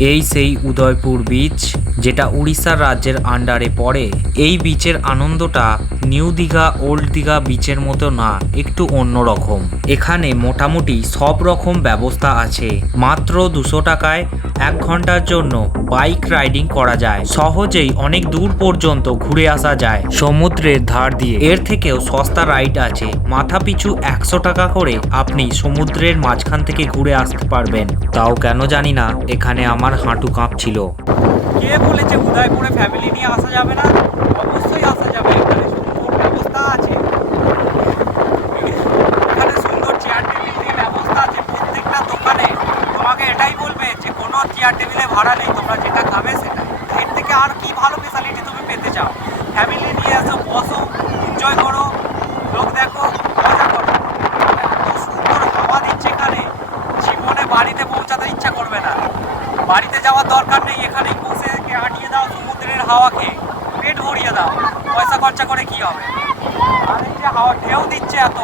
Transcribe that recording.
এই সেই উদয়পুর বিচ যেটা উড়িষ্যার রাজ্যের আন্ডারে পড়ে। এই বিচের আনন্দটা নিউ দীঘা ওল্ড দীঘা বিচের মতো না, একটু অন্যরকম এখানে মোটামুটি সব রকম ব্যবস্থা আছে। মাত্র দুশো টাকায় এক ঘণ্টার জন্য বাইক রাইডিং করা যায়। সহজেই অনেক দূর পর্যন্ত ঘুরে আসা যায় সমুদ্রের ধার দিয়ে। এর থেকেও সস্তা রাইড আছে। মাথা পিছু একশো টাকা করে আপনি সমুদ্রের মাঝখান থেকে ঘুরে আসতে পারবেন। তাও কেন জানি না, এখানে আমার হাঁটু কাঁপছিল। কে বলেছে উদয়পুরে ফ্যামিলি নিয়ে আসা যাবে না? অবশ্যই আসা যাবে। এখানে সুন্দর ব্যবস্থা আছে। এখানে সুন্দর চেয়ার টেবিল দিয়ে ব্যবস্থা আছে প্রত্যেকটা দোকানে। তোমাকে এটাই বলবে যে কোনো চেয়ার টেবিলে ভাড়া নেই, তোমরা যেটা খাবে সেটা এর থেকে আর কি ভালো ফেসিলিটি তুমি পেতে চাও ফ্যামিলি নিয়ে এসো বসো এনজয় করো লোক দেখো মজা করো এত সুন্দর হাওয়া দিচ্ছে এখানে জীবনে বাড়িতে পৌঁছাতে ইচ্ছা করবে না। বাড়িতে যাওয়ার দরকার নেই এখানেই বসে আটিয়ে দাও, সমুদ্রের হাওয়াকে। পেট ভরিয়ে দাও। পয়সা খরচা করে কি হবে? আর যে হাওয়া ঢেউ দিচ্ছে এত।